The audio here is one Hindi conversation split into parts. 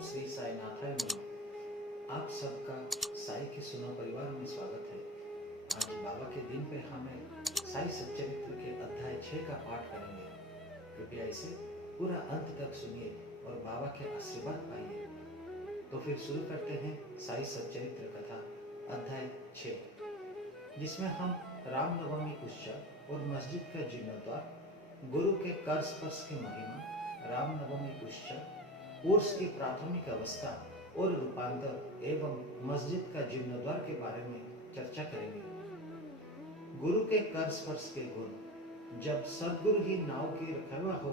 श्री साईनाथाय नमः। आप सबका साई के सुनो परिवार में स्वागत है। आज बाबा के दिन पे हमें साई सच्चरित्र के अध्याय 6 का पाठ करेंगे। कृपया इसे पूरा अंत तक सुनिए और बाबा के आशीर्वाद पाइए। तो फिर शुरू करते हैं साई सच्चरित्र कथा अध्याय 6, जिसमें हम रामनवमी उत्सव और मस्जिद का जीर्णोद्धार, गुरु के कर स्पर्श की महिमा, रामनवमी उत्सव, उर्स की प्राथमिक अवस्था और रूपांतर एवं मस्जिद का जीर्णोद्धार के बारे में चर्चा करेंगे। गुरु के कर स्पर्श के गुण। जब सद्गुरु ही नाव की रखवा हो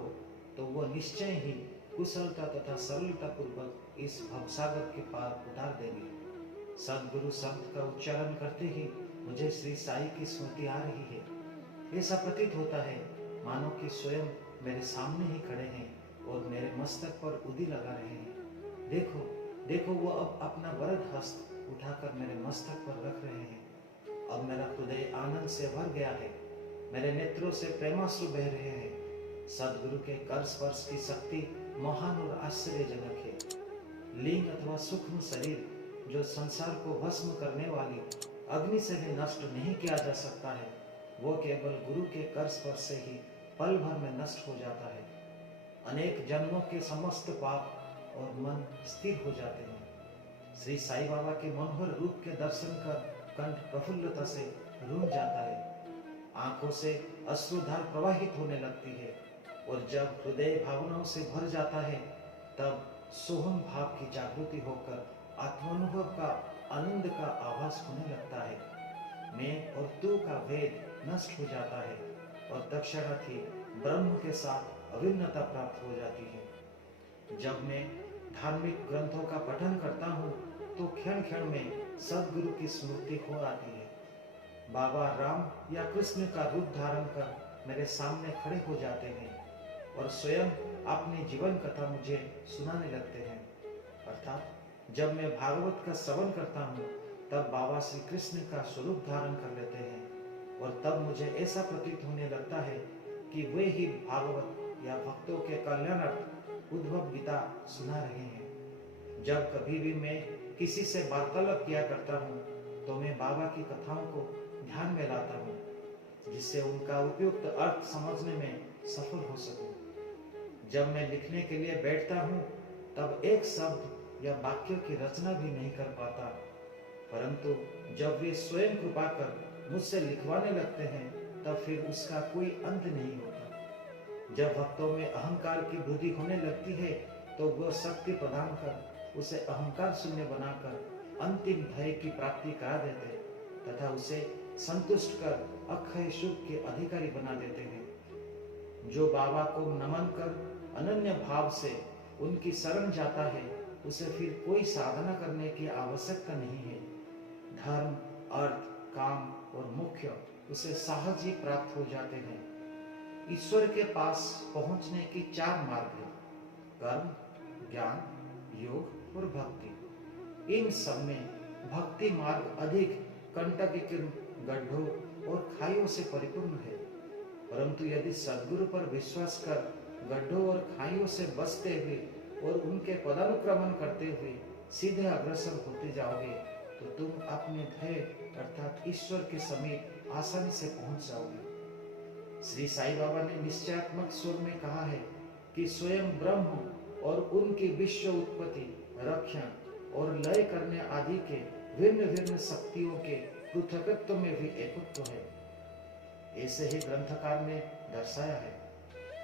तो वह निश्चय ही कुशलता तथा सरलता पूर्वक इस भवसागर के पार उतार देंगे। सद्गुरु शब्द का उच्चारण करते ही मुझे श्री साई की स्मृति आ रही है। ऐसा प्रतीत होता है मानो कि स्वयं मेरे सामने ही खड़े हैं और मेरे मस्तक पर उदी लगा रहे हैं। देखो देखो, वो अब अपना वरद हस्त उठाकर मेरे मस्तक पर रख रहे हैं। अब मेरा हृदय आनंद से भर गया है, मेरे नेत्रों से प्रेमाश्रु बह रहे हैं। सद्गुरु के कर स्पर्श की शक्ति महान और आश्चर्यजनक है। लिंग अथवा सूक्ष्म शरीर जो संसार को भस्म करने वाली अग्नि से भी नष्ट नहीं किया जा सकता है, वो केवल गुरु के कर स्पर्श से ही पल भर में नष्ट हो जाता है। अनेक जन्मों के समस्त पाप और मन स्थिर हो जाते हैं। श्री साई बाबा के मनोहर रूप के दर्शन कर कंठ प्रफुल्लता से रूम जाता है, आंखों से अश्रुधार प्रवाहित होने लगती है और जब हृदय भावनाओं से भर जाता है तब सोहम भाव की जागृति होकर आत्मानुभव का आनंद का आभास होने लगता है। मैं और तू का भेद नष्ट हो जाता है और तत्क्षणात् ही ब्रह्म के साथ अभिन्नता प्राप्त हो जाती है। जब मैं धार्मिक ग्रंथों का पठन करता हूँ तो क्षण क्षण में सद्गुरु की स्मृति हो आती है। बाबा राम या कृष्ण का रूप धारण कर मेरे सामने खड़े हो जाते हैं और स्वयं अपनी जीवन कथा मुझे सुनाने लगते हैं। अर्थात जब मैं भागवत का श्रवण करता हूँ तब बाबा श्री कृष्ण का स्वरूप धारण कर लेते हैं और तब मुझे ऐसा प्रतीत होने लगता है कि वे ही भागवत या भक्तों के कल्याणार्थ उद्भव गीता सुना रहे हैं। जब कभी भी मैं किसी से वार्तालाप किया करता हूँ तो मैं बाबा की कथाओं को ध्यान में लाता हूँ, जिससे उनका उपयुक्त अर्थ समझने में सफल हो सकूं। जब मैं लिखने के लिए बैठता हूँ तब एक शब्द या वाक्य की रचना भी नहीं कर पाता, परंतु जब वे स्वयं कृपा कर मुझसे लिखवाने लगते हैं तब फिर उसका कोई अंत नहीं होता। जब भक्तों में अहंकार की वृद्धि होने लगती है तो वह शक्ति प्रदान कर उसे अहंकार शून्य बनाकर अंतिम ध्येय की प्राप्ति करा देते तथा उसे संतुष्ट कर अक्षय सुख के अधिकारी बना देते हैं। जो बाबा को नमन कर अनन्य भाव से उनकी शरण जाता है उसे फिर कोई साधना करने की आवश्यकता नहीं है। धर्म, अर्थ, काम और मोक्ष उसे सहज ही प्राप्त हो जाते हैं। ईश्वर के पास पहुंचने की 4 मार्ग हैं: कर्म, ज्ञान, योग और भक्ति। इन सब में भक्ति मार्ग अधिक कंटकीकृत गड्ढों और खाइयों से परिपूर्ण है, परंतु यदि सद्गुरु पर विश्वास कर गड्ढों और खाइयों से बचते हुए और उनके पदानुक्रमण करते हुए सीधे अग्रसर होते जाओगे तो तुम अपने ध्येय अर्थात ईश्वर के समीप आसानी से पहुंच जाओगे। श्री साई बाबा ने निश्चयात्मक स्वर में कहा है कि स्वयं ब्रह्म और उनकी विश्व उत्पत्ति, रक्षण और लय करने आदि के भिन्न भिन्न शक्तियों के पृथकत्व में भी एकत्व है। ऐसे ही ग्रंथकार ने दर्शाया है।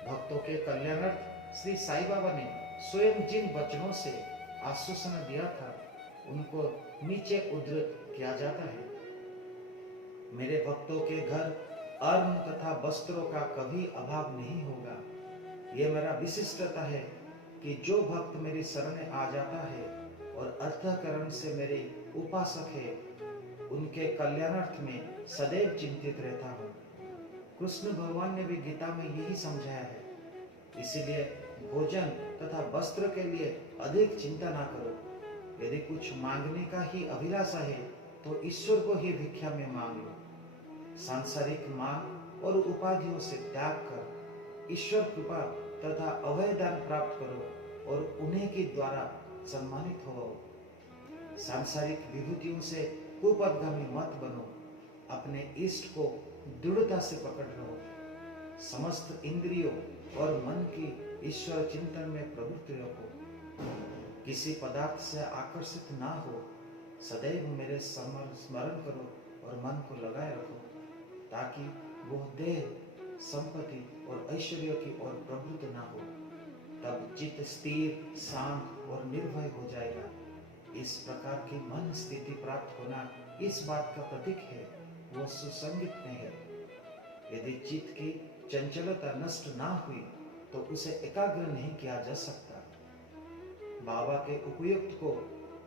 भक्तों के कल्याणार्थ श्री साई बाबा ने स्वयं जिन वचनों से आश्वासन दिया था उनको नीचे उद्धृत किया जाता है। मेरे भक्तों के घर अन्न तथा वस्त्रों का कभी अभाव नहीं होगा। यह मेरा विशिष्टता है कि जो भक्त मेरी शरण में आ जाता है और अंतःकरण से मेरे उपासक है, उनके कल्याणार्थ में सदैव चिंतित रहता हूँ। कृष्ण भगवान ने भी गीता में यही समझाया है। इसीलिए भोजन तथा वस्त्र के लिए अधिक चिंता ना करो। यदि कुछ मांगने का ही अभिलाषा है तो ईश्वर को ही भिक्षा में मांग लो। सांसारिक मान और उपाधियों से त्याग कर ईश्वर कृपा तथा अभय दान प्राप्त करो और उन्हीं के द्वारा सम्मानित हो। सांसारिक विभूतियों से कुपथगामी मत बनो, अपने इष्ट को दृढ़ता से पकड़ लो। समस्त इंद्रियों और मन की ईश्वर चिंतन में प्रवृत्ति रखो। किसी पदार्थ से आकर्षित ना हो, सदैव मेरे स्मरण करो और मन को लगाए रखो, ताकि वह देह, संपत्ति और ऐश्वर्य की ओर प्रवृत्त ना हो। तब चित्त स्थिर, शांत और निर्भय हो जाएगा। इस प्रकार की मन स्थिति प्राप्त होना इस बात का प्रतीक है वो सुसंगित में है। यदि चित्त की चंचलता नष्ट ना हुई तो उसे एकाग्र नहीं किया जा सकता। बाबा के उपयुक्त को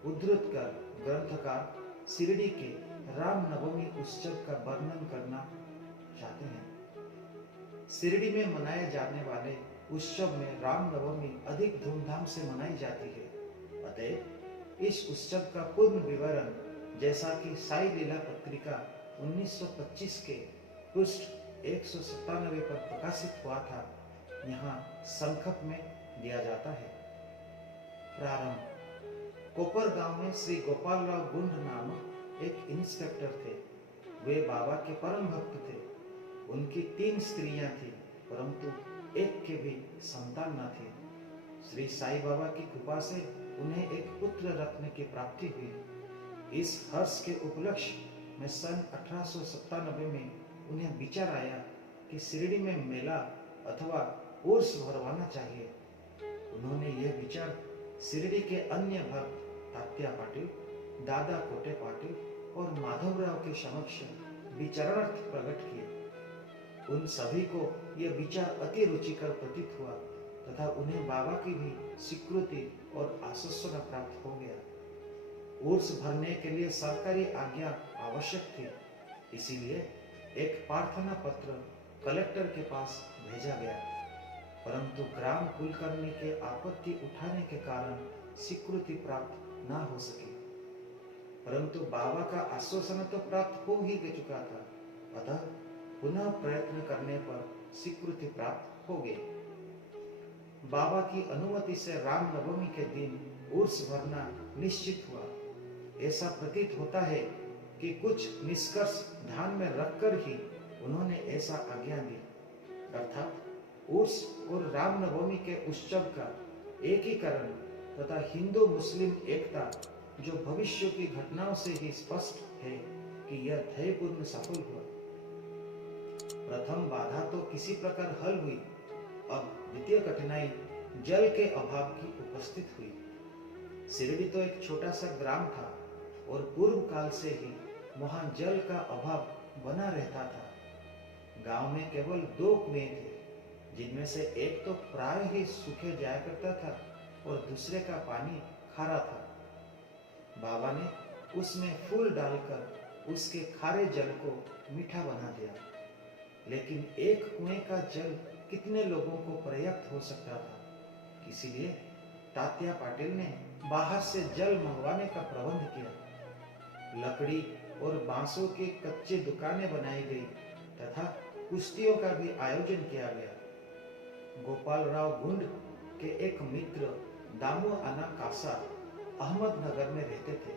उद्धृत कर ग्रंथकार शिरडी के राम नवमी उत्सव का वर्णन करना चाहते हैं। शिरडी में मनाए जाने वाले उत्सव में राम नवमी अधिक धूमधाम से मनाई जाती है। अतः इस उत्सव का पूर्ण विवरण जैसा कि साई लीला पत्रिका 1925 के पृष्ठ 197 पर प्रकाशित हुआ था, यहाँ संक्षेप में दिया जाता है। प्रारंभ। कोपर गांव में श्री गोपालराव गुंड नामक एक इंस्पेक्टर थे। वे बाबा के परम भक्त थे। उनकी 3 स्त्रियां थी, परंतु एक के भी संतान न थी। श्री साई बाबा की कृपा से उन्हें एक पुत्र रत्न की प्राप्ति हुई। इस हर्ष के उपलक्ष्य में सन 1897 में उन्हें विचार आया कि शिरडी में मेला अथवा उर्स भरवाना चाहिए। उन्होंने यह विचार शिरडी के अन्य भक्त तात्या पाटिल, दादा कोटे पाटिल और माधवराव के समक्ष विचारार्थ प्रकट किए। उन सभी को यह विचार अति रुचिकर प्रतीत हुआ तथा उन्हें बाबा की भी स्वीकृति और आश्वासन प्राप्त हो गया। उर्स भरने के लिए सरकारी आज्ञा आवश्यक थी, इसीलिए एक प्रार्थना पत्र कलेक्टर के पास भेजा गया, परंतु ग्राम कुलकर्णी के आपत्ति उठाने के कारण स्वीकृति प्राप्त न हो सकी। परंतु बाबा का आश्वासन तो प्राप्त हो ही चुका था, अतः पुनः प्रयत्न करने पर स्वीकृति प्राप्त हो गई। बाबा की अनुमति से रामनवमी के दिन उर्स भरना निश्चित हुआ। ऐसा प्रतीत होता है कि कुछ निष्कर्ष ध्यान में रखकर ही उन्होंने ऐसा आज्ञा दी, अर्थात उर्स और रामनवमी के उत्सव का एकीकरण तथा हिंदू मुस्लिम एकता, जो भविष्य की घटनाओं से ही स्पष्ट है कि यह ध्येयपूर्ण सफल हुआ। प्रथम बाधा तो किसी प्रकार हल हुई। अब द्वितीय कठिनाई जल के अभाव की उपस्थित हुई। शिरडी तो एक छोटा सा ग्राम था और पूर्व काल से ही वहां जल का अभाव बना रहता था। गांव में केवल 2 कुएं थे, जिनमें से एक तो प्राय ही सूखे जाया करता था और दूसरे का पानी खारा था। बाबा ने उसमें फूल डालकर उसके खारे जल को मीठा बना दिया, लेकिन एक कुएं का जल कितने लोगों को पर्याप्त हो सकता था। इसीलिए तात्या पाटिल ने बाहर से जल मंगवाने का प्रबंध किया। लकड़ी और बांसों की कच्ची दुकानें बनाई गई तथा कुश्तियों का भी आयोजन किया गया। गोपालराव गुंड के एक मित्र दामू आना कासा अहमदनगर में रहते थे।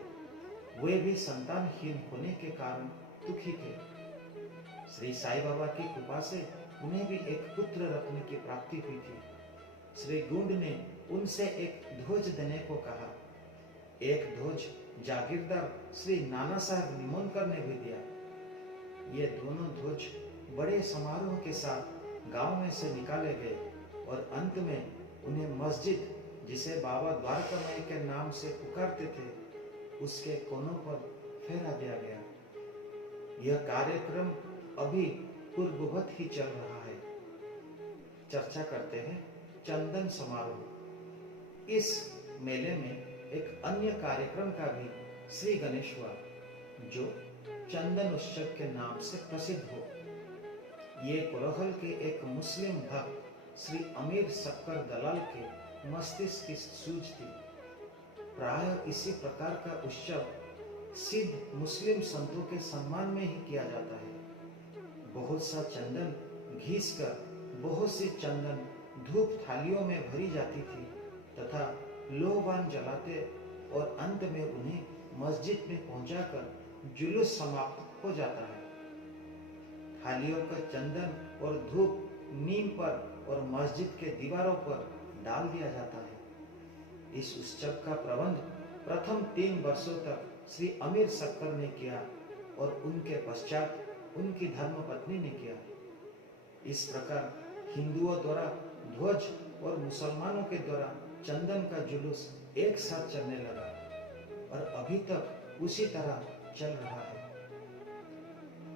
वे भी संतानहीन होने के कारण दुखी थे। श्री साई बाबा की कृपा से उन्हें भी एक पुत्र रत्न की प्राप्ति हुई थी। श्री गुंड ने उनसे एक ध्वज देने को कहा। एक ध्वज जागीरदार श्री नाना साहब निमोनकर ने भी दिया। ये दोनों ध्वज बड़े समारोह के साथ गांव में से निकाले गए और अंत में उन्हें मस्जिद, जिसे बाबा द्वारकामाई के नाम से पुकारते थे, उसके कोनों पर फहरा दिया गया। यह कार्यक्रम अभी पूर्ववत ही चल रहा है। चर्चा करते हैं चंदन समारोह। इस मेले में एक अन्य कार्यक्रम का भी श्री गणेश हुआ, जो चंदन उत्सव के नाम से प्रसिद्ध हो। ये कोरहल के एक मुस्लिम भक्त श्री अमीर शक्कर दलाल के मस्तिष्क की सूझ थी। प्राय इसी प्रकार का उत्सव सिद्ध मुस्लिम संतों के सम्मान में ही किया जाता है। बहुत सा चंदन घिसकर बहुत सी चंदन धूप थालियों में भरी जाती थी तथा लोहवान जलाते और अंत में उन्हें मस्जिद में पहुंचाकर जुलूस समाप्त हो जाता है। थालियों का चंदन और धूप नीम पर और मस्जिद के दीवारों पर डाल दिया जाता है। इस उत्सव का प्रबंध प्रथम 3 वर्षों तक श्री अमीर सक्कर ने किया और उनके पश्चात उनकी धर्मपत्नी ने किया। इस प्रकार हिंदुओं द्वारा ध्वज और मुसलमानों के द्वारा चंदन का जुलूस एक साथ चलने लगा और अभी तक उसी तरह चल रहा है।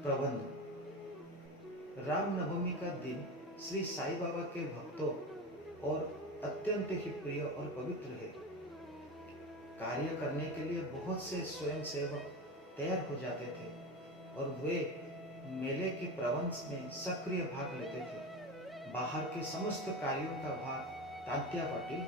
प्रबंध। रामनवमी का दिन श्री साईं बाबा के भक्तों और अत्यंत ही प्रिय और पवित्र है। कार्य करने के लिए बहुत से स्वयंसेवक तैयार हो जाते थे और वे मेले के प्रबंध में सक्रिय भाग लेते थे। बाहर के समस्त कार्यों का भार तात्या पाटिल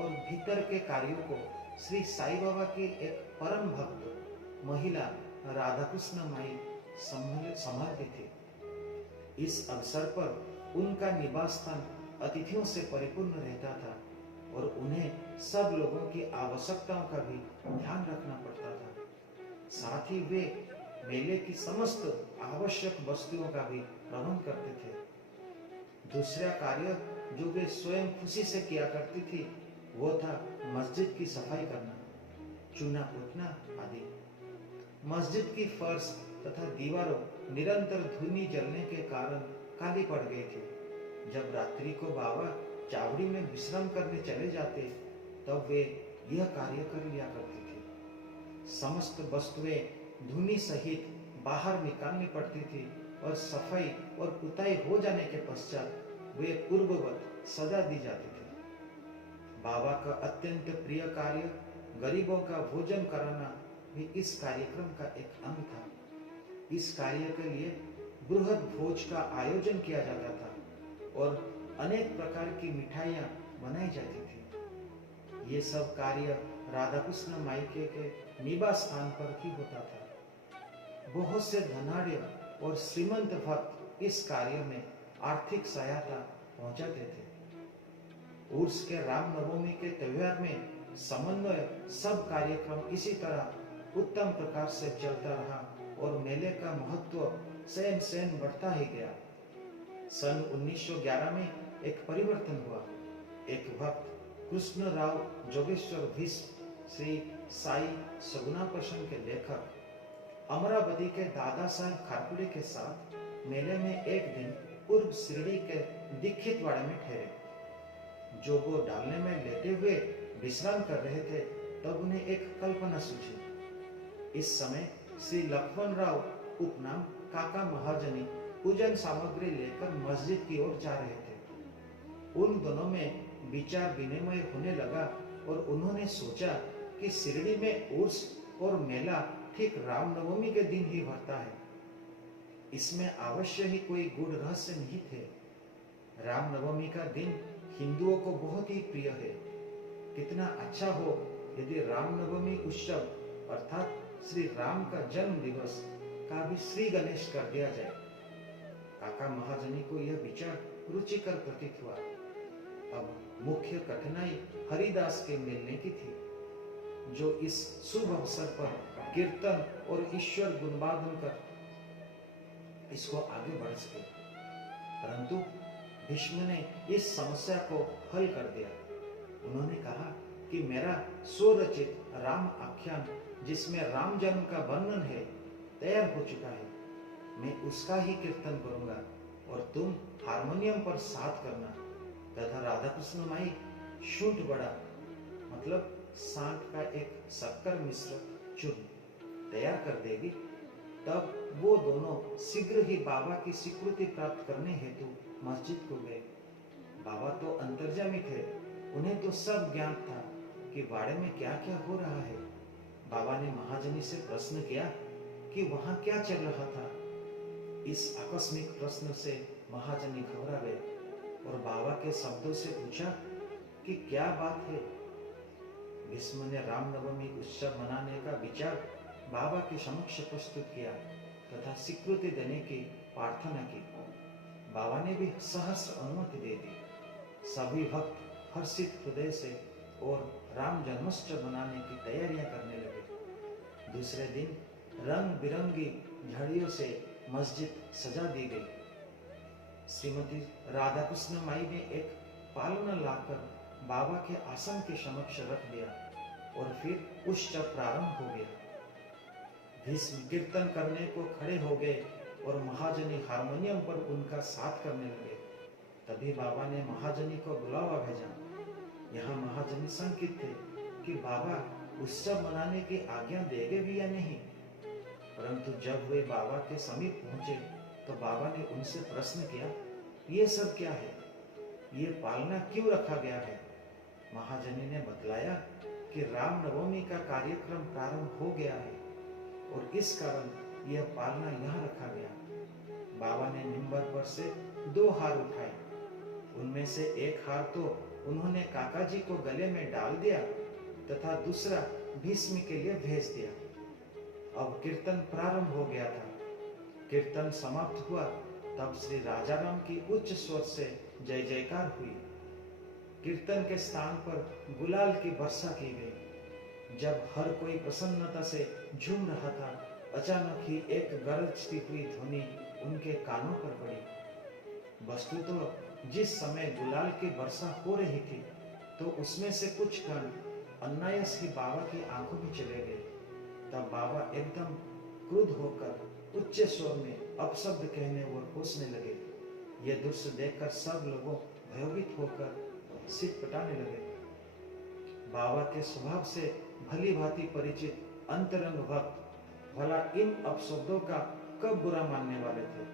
और भीतर के कार्यों को श्री साईं बाबा की एक परम भक्त महिला राधाकृष्ण माई संभालती थी। इस अवसर पर उनका निवास स्थान अतिथियों से परिपूर्ण रहता था और उन्हें सब लोगों की आवश्यकताओं का भी ध्यान रखना पड़ता था। साथ ही वे मेले की समस्त आवश्यक वस्तुओं का भी प्रबंध करते थे। दूसरा कार्य जो वे स्वयं खुशी से किया करती थी वो था मस्जिद की सफाई करना, चूना पोतना आदि। मस्जिद की फर्श तथा दीवारों निरंतर धूनी जलने के कारण काली पड़ गई थी। जब रात्रि को बाबा चावड़ी में विश्राम करने चले जाते तब वे यह कार्य कर लिया करते थे। समस्त वस्तुएं धूनी सहित बाहर निकालनी पड़ती थी और सफाई और पुताई हो जाने के पश्चात वे पूर्ववत सजा दी जाती थी। बाबा का अत्यंत प्रिय कार्य गरीबों का भोजन कराना भी इस कार्यक्रम का एक अंग था। इस कार्य के लिए बृहद भोज का आयोजन किया जाता था और अनेक प्रकार की मिठाइयां बनाई जाती थी। ये सब कार्य राधाकृष्ण मायके के निवास स्थान पर ही होता था। बहुत से धनाढ्य और श्रीमंत भक्त इस कार्य में आर्थिक सहायता पहुंचाते थे। उर्स के रामनवमी के त्योहार में समन्वय सब कार्यक्रम इसी तरह उत्तम प्रकार से चलता रहा और मेले का महत्व सैन बढ़ता ही गया। सन 1911 में एक परिवर्तन हुआ। एक भक्त कृष्ण राव जोगेश्वर भीष्म श्री साई सगुनापशन के लेखक अमरावती के दादा साहब खारपुड़े के साथ मेले में एक दिन पूर्व शिरडी के दीक्षित वाड़े में ठहरे। जोगो डालने में लेटे हुए विश्राम कर रहे थे तब उन्हें एक कल्पना सूझी। इस समय श्री लक्ष्मण राव उपनाम काका महाजनी पूजन सामग्री लेकर मस्जिद की ओर जा रहे थे। उन दोनों में विचार विनिमय होने लगा और उन्होंने सोचा कि शिरडी में उर्स और मेला ठीक रामनवमी के दिन ही भरता है। इसमें अवश्य ही कोई गूढ़ रहस्य नहीं थे। रामनवमी का दिन हिंदुओं को बहुत ही प्रिय है। कितना अच्छा हो यदि रामनवमी उत्सव अर्थात श्री राम का जन्म दिवस का भी श्री गणेश कर दिया जाए। काका महाजनी को यह विचार रुचिकर प्रतीत हुआ। अब मुख्य कठिनाई हरिदास के मिलने की थी, जो इस शुभ अवसर पर कीर्तन और ईश्वर गुणवादन कर इसको आगे बढ़ सके। परंतु भीष्म ने इस समस्या को हल कर दिया। उन्होंने कहा कि मेरा स्वरचित राम आख्यान जिसमें राम जन्म का वर्णन है तैयार हो चुका है। मैं उसका ही कीर्तन करूंगा और तुम हारमोनियम पर साथ करना तथा राधा कृष्ण माई शुंठ बड़ा मतलब सांड का एक शक्कर मिश्र चूर्ण तैयार कर देगी। तब वो दोनों शीघ्र ही बाबा की स्वीकृति प्राप्त करने हेतु मस्जिद को गए। बाबा तो अंतर्यामी थे, उन्हें तो सब ज्ञान था कि वाड़े में क्या क्या हो रहा है। बाबा ने महाजनी से प्रश्न किया कि वहां क्या चल रहा था। इस आकस्मिक प्रश्न से महाजनी घबरा गए और बाबा के शब्दों से पूछा कि क्या बात है। भीष्म ने रामनवमी उत्सव मनाने का विचार बाबा के समक्ष प्रस्तुत किया तथा स्वीकृति देने की प्रार्थना की। बाबा ने भी सहर्ष अनुमति दे दी। सभी भक्त हर्षित हृदय से और राम जन्मोत्सव मनाने की तैयारियां करने लगे। दूसरे दिन रंग बिरंगी झड़ियों से मस्जिद सजा दी गई। श्रीमती राधा कृष्ण माई ने एक पालना लाकर बाबा के आसन के समक्ष रख दिया और फिर उत्सव प्रारंभ हो गया। भीष्म कीर्तन करने को खड़े हो गए और महाजनी हारमोनियम पर उनका साथ करने लगे। तभी बाबा ने महाजनी को बुलावा भेजा। यहाँ महाजनी शंकित थे कि बाबा उत्सव मनाने की आज्ञा देंगे भी या नहीं, परंतु जब वे बाबा के समीप पहुंचे तो बाबा ने उनसे प्रश्न किया, ये सब क्या है, ये पालना क्यों रखा गया है। महाजनी ने बतलाया कि रामनवमी का कार्यक्रम प्रारंभ हो गया है और इस कारण यह पालना यहाँ रखा गया। बाबा ने मिंबर पर से 2 हार उठाए। उनमें से एक हार तो उन्होंने काका जी को गले में डाल दिया तथा दूसरा भीष्म के लिए भेज दिया। अब कीर्तन प्रारंभ हो गया था। कीर्तन समाप्त हुआ तब श्री राजाराम की उच्च स्वर से जय जयकार हुई। कीर्तन के स्थान पर गुलाल की वर्षा की गई। जब हर कोई प्रसन्नता से झूम रहा था, अचानक ही एक गरजती हुई ध्वनि उनके कानों पर पड़ी। वस्तुतः जिस समय गुलाल की वर्षा हो रही थी तो उसमें से कुछ कण अनायास ही बाबा की आंखों में चले गए। तब बाबा एकदम क्रुद्ध होकर उच्च स्वर में अपशब्द कहने और कोसने लगे। यह दृश्य देखकर सब लोगों भयभीत होकर सिर पटाने लगे। बाबा के स्वभाव से भली भांति परिचित अंतरंग भक्त भला इन अपशब्दों का कब बुरा मानने वाले थे।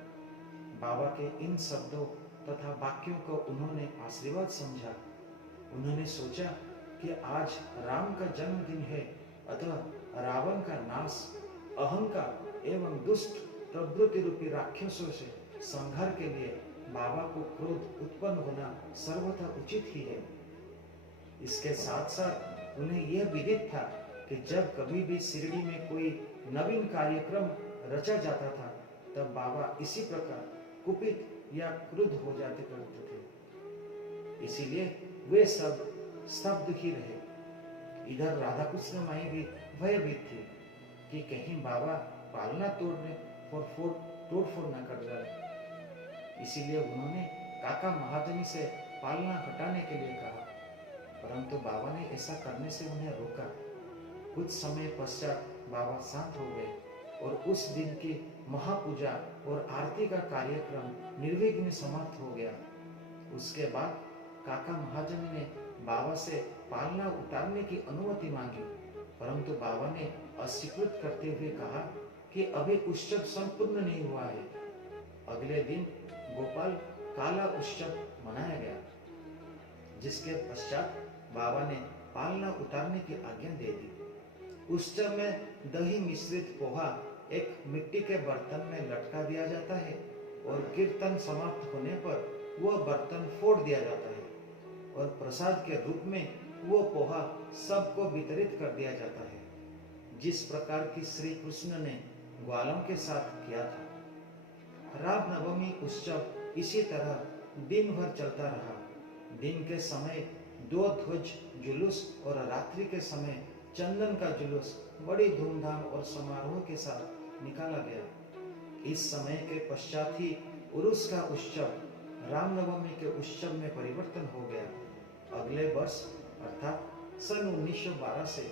बाबा के इन शब्दों तथा वाक्यों को उन्होंने आशीर्वाद समझा। उन्होंने सोचा कि आज राम का जन्मदिन है, अतः रावण का नाश, अहंकार एवं दुष्ट प्रवृत्ति रूपी राक्षसों से संहार के लिए बाबा को क्रोध उत्पन्न होना सर्वथा उचित ही है। इसके साथ साथ उन्हें यह विदित था कि जब कभी भी शिरडी में कोई नवीन कार्यक्रम रचा जाता था तब बाबा इसी प्रकार कुपित या क्रुद्ध हो जाते करते थे। इसीलिए वे सब स्तब्ध ही रहे। इधर राधा कृष्ण माई भी भयभीत थी कि कहीं बाबा पालना तोड़फोड़ न कर जाए। इसीलिए उन्होंने काका महाजनी से पालना हटाने के लिए कहा, परंतु बाबा ने ऐसा करने से उन्हें रोका। कुछ समय पश्चात बाबा शांत हो गए और उस दिन की महापूजा और आरती का कार्यक्रम निर्विघ्न समाप्त हो गया। उसके बाद काका महाजन ने बाबा से पालना उतारने की अनुमति मांगी, परंतु बाबा ने अस्वीकृत करते हुए कहा कि अभी उत्सव संपूर्ण नहीं हुआ है। अगले दिन गोपाल काला उत्सव मनाया गया, जिसके पश्चात बाबा ने पालना उतारने की आज्ञा दे दी। उत्सव में दही मिश्रित पोहा एक मिट्टी के बर्तन में लटका दिया जाता है और कीर्तन समाप्त होने पर वह बर्तन फोड़ दिया जाता है और प्रसाद के रूप में वो पोहा सबको वितरित कर दिया जाता है, जिस प्रकार की श्री कृष्ण ने ग्वालों के साथ किया था। रामनवमी उत्सव इसी तरह दिन भर चलता रहा। दिन के समय 2 ध्वज जुलूस और रात्रि के समय चंदन का जुलूस बड़ी धूमधाम और समारोह के साथ निकाला गया। इस समय के पश्चात ही उरुस का उत्सव रामनवमी के उत्सव में परिवर्तन हो गया। अगले वर्ष अर्थात सन 1912 से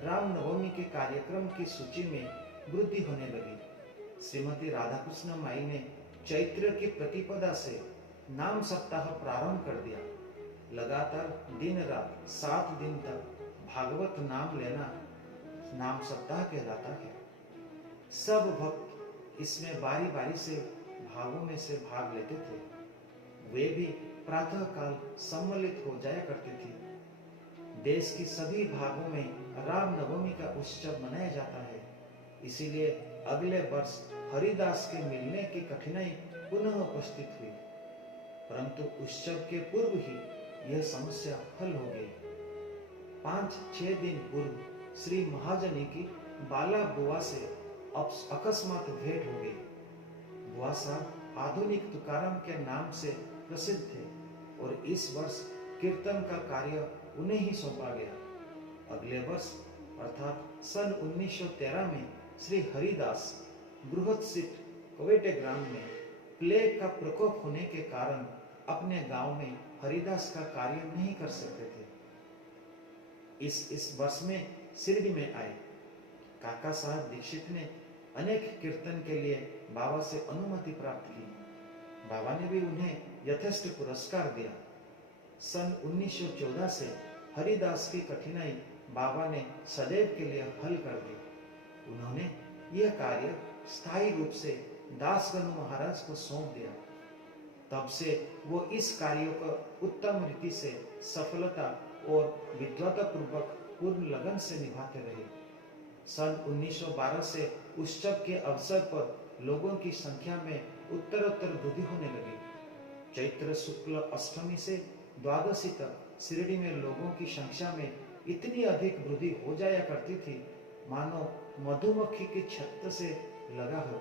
रामनवमी के कार्यक्रम की सूची में वृद्धि होने लगी। श्रीमती राधाकृष्ण माई ने चैत्र की प्रतिपदा से नाम सप्ताह प्रारंभ कर दिया। लगातार दिन रात 7 दिन तक भागवत नाम लेना नाम सप्ताह कहलाता है। सब भक्त इसमें बारी बारी से भागों में से भाग लेते थे। वे भी प्रातः काल सम्मिलित हो जाया करते थे। देश की सभी भागों में रामनवमी का उत्सव मनाया जाता है। इसीलिए अगले वर्ष हरिदास के मिलने की कठिनाई पुनः उपस्थित हुई, परंतु उत्सव के पूर्व ही यह समस्या हल हो गई। 5-6 दिन पूर्व श्री महाजनी की बाला बुआ से अकस्मात भेंट हो गई। बुआ साहब आधुनिक तुकाराम के नाम से प्रसिद्ध थे और इस वर्ष कीर्तन का कार्य उन्हें ही सौंपा गया। अगले वर्ष अर्थात सन 1913 में श्री हरिदास बृहदसिट कवेटे ग्राम में प्लेग का प्रकोप होने के कारण अपने गांव में हरिदास का कार्य नहीं कर सकते थे। इस वर्ष में शिरडी में आए। काका साहब दीक्षित ने अनेक कीर्तन के लिए बाबा से अनुमति प्राप्त की। बाबा ने भी उन्हें यथेष्ट पुरस्कार दिया। सन 1914 से हरिदास की कठिनाई बाबा ने सदैव के लिए हल कर दी। उन्होंने यह कार्य स्थायी रूप से दासगणु महाराज को सौंप दिया। तब से वो इस कार्य को उत्तम रीति से सफलता और विद्वतापूर्वक पूर्ण लगन से निभाते रहे। सन 1912 से उत्सव के अवसर पर लोगों की संख्या में उत्तरोत्तर वृद्धि होने लगी। चैत्र शुक्ल अष्टमी से द्वादशी तक शिरडी में लोगों की संख्या में इतनी अधिक वृद्धि हो जाया करती थी मानो मधुमक्खी की छत्त से लगा हो।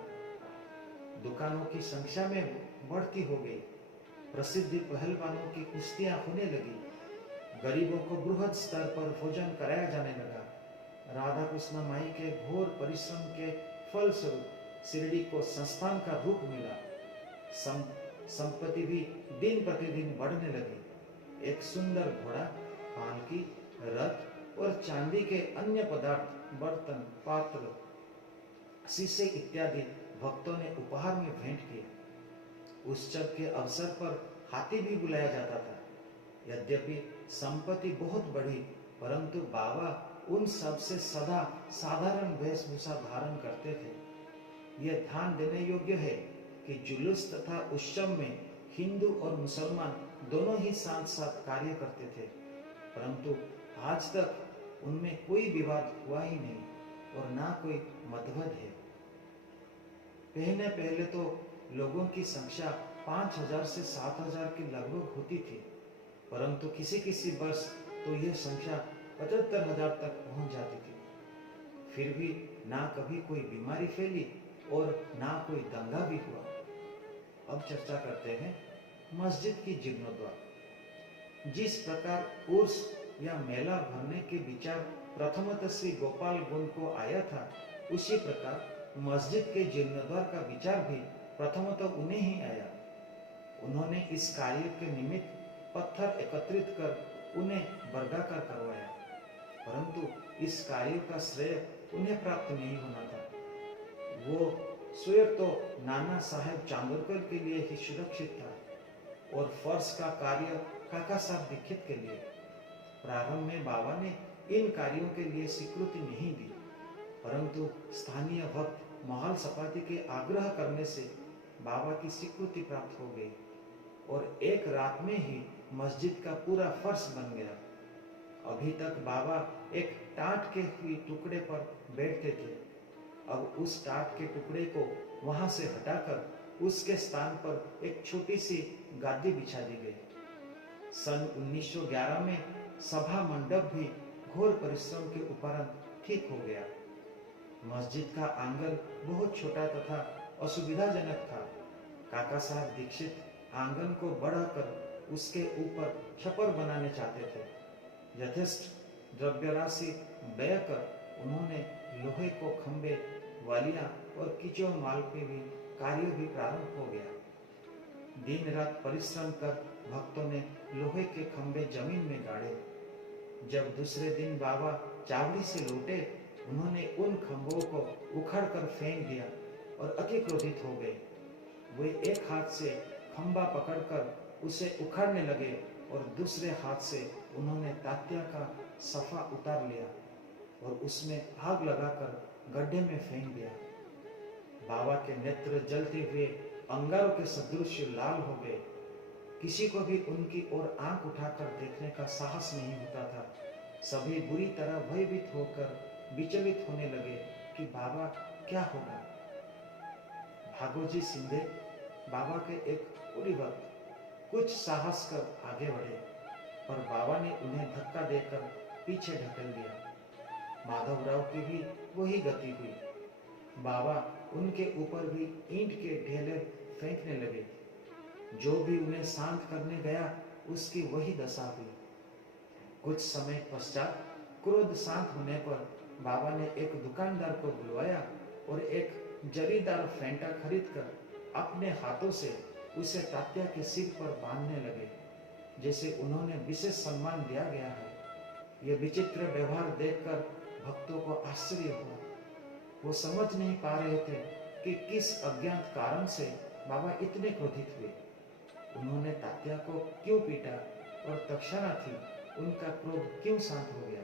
दुकानों की संख्या में बढ़ती हो गई। प्रसिद्ध पहलवानों की कुश्तियां होने लगी। गरीबों को बृहद स्तर पर भोजन कराया जाने लगा। राधा कृष्ण माई के घोर परिश्रम के फलस्वरूप शिरडी को संस्थान का रूप मिला। संपत्ति भी दिन प्रतिदिन बढ़ने लगी। एक सुंदर घोड़ा, पालकी, रथ और चांदी के अन्य पदार्थ, बर्तन, पात्र, शीशे इत्यादि भक्तों ने उपहार में भेंट किए। उत्सव के अवसर पर हाथी भी बुलाया जाता था। यद्यपि संपत्ति बहुत बढ़ी, परंतु बाबा उन सब से सदा साधारण वेशभूषा धारण करते थे। यह ध्यान देने योग्य है कि जुलूस तथा उत्सव में हिंदू और मुसलमान दोनों ही साथ साथ कार्य करते थे, परंतु आज तक उनमें कोई विवाद हुआ ही नहीं और ना कोई मतभेद है। पहले तो लोगों की संख्या 5000 से 7000 के लगभग होती थी, परंतु किसी वर्ष तो यह संख्या 75000 तक पहुंच जाती थी। फिर भी ना कभी कोई बीमारी फैली और ना कोई दंगा भी हुआ। अब चर्चा करते हैं मस्जिद की जीर्णोद्धार। जिस प्रकार उर्स या मेला भरने के विचार प्रथमतः श्री गोपाल गुण को आया था, उसी प्रकार मस्जिद के जीर्णोद्धार का विचार भी प्रथमतः उन्हें ही आया। उन्होंने इस कार्य के निमित्त पत्थर एकत्रित कर उन्हें वर्गाकार करवाया, परंतु इस कार्य का श्रेय उन्हें प्राप्त नहीं होना था। वो स्वयं तो नाना साहेब चांदोरकर के लिए ही सुरक्षित था और फर्श का कार्य काका साहब दीक्षित के लिए। प्रारंभ में बाबा ने इन कार्यों के लिए स्वीकृति नहीं दी, परंतु स्थानीय भक्त महल सपाटी के आग्रह करने से बाबा की स्वीकृति प्राप्त हो गई और एक रात में ही मस्जिद का पूरा फर्श बन गया। अभी तक बाबा एक टाट के हुए टुकड़े पर बैठते थे। अब उस टाट के टुकड़े को वहां से हटाकर उसके स्थान पर एक छोटी सी गादी बिछा दी गई। सन 1911 में सभा मंडप भी घोर परिश्रम के उपरांत ठीक हो गया। मस्जिद का आंगन बहुत छोटा तथा असुविधाजनक था। काका साहब दीक्षित आंगन को बढ़ाकर उसके ऊपर छप्पर बनाने चाहते थे। यथेष्ट द्रव्य राशि व्यय कर उन्होंने लोहे को खंबे, वालियां और किचो माल पे भी कार्य भी प्रारंभ हो गया। दिन रात परिश्रम कर भक्तों ने लोहे के खंबे जमीन में गाड़े। जब दूसरे दिन बाबा चावड़ी से लौटे, उन्होंने उन खंभों को उखाड़कर फेंक दिया और अति क्रोधित हो गए। वे एक हाथ से खंबा पकड़कर उसे उखाड़ने लगे और दूसरे हाथ से उन्होंने तात्या का सफा उतार लिया और उसमें आग लगाकर गड्ढे में फेंक दिया। बाबा के नेत्र जलते हुए अंगारों के सदृश लाल हो गए। किसी को भी उनकी ओर आंख उठाकर देखने का साहस नहीं होता था। सभी बुरी तरह भयभीत होकर विचलित होने लगे कि बाबा क्या होगा। भागोजी सिंधे बाबा के एक पूरी वक्त कुछ साहस कर आगे बढ़े, पर बाबा ने उन्हें धक्का देकर पीछे ढकेल दिया। माधवराव की भी वही गति हुई। बाबा उनके ऊपर भी ईंट के ढेले फेंकने लगे। जो भी उन्हें शांत करने गया उसकी वही दशा हुई। कुछ समय पश्चात क्रोध शांत होने पर बाबा ने एक दुकानदार को बुलवाया और एक जरीदार फेंटा खरीदकर अपने हाथों से उसे तात्या के सिर पर बांधने लगे, जैसे उन्होंने विशेष सम्मान दिया गया है। यह विचित्र व्यवहार देखकर भक्तों को आश्चर्य हुआ। वो समझ नहीं पा रहे थे कि किस अज्ञात कारण से बाबा इतने क्रोधित हुए। उन्होंने तात्या को क्यों पीटा और तत्क्षणात उनका क्रोध क्यों शांत हो गया।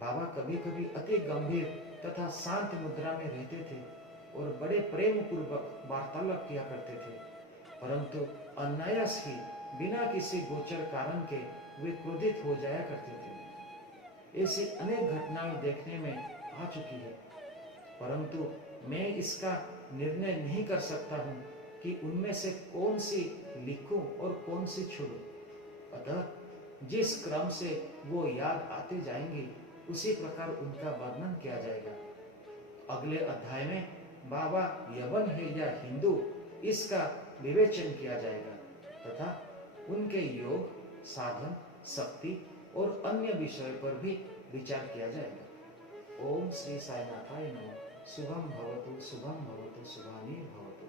बाबा कभी कभी अति गंभीर तथा शांत मुद्रा में रहते थे और बड़े प्रेम पूर्वक वार्तालाप किया करते थे, परंतु अनायास ही बिना किसी गोचर कारण के वे क्रोधित हो जाया करते थे। ऐसी अनेक घटनाएं देखने में आ चुकी है, परंतु मैं इसका निर्णय नहीं कर सकता हूं कि उनमें से कौन सी लिखूं और कौन सी छोड़ूं। अतः जिस क्रम से वो याद आते जाएंगे उसी प्रकार उनका वर्णन किया जाएगा। अगले अध्याय में बाबा यवन है या हिंदू, इसका विवेचन किया जाएगा तथा उनके योग, साधन, शक्ति और अन्य विषयों पर भी विचार किया जाएगा। ओम श्री साईनाथाय नमः। शुभम भवतु, शुभम भवतु, शुभानि भवतु।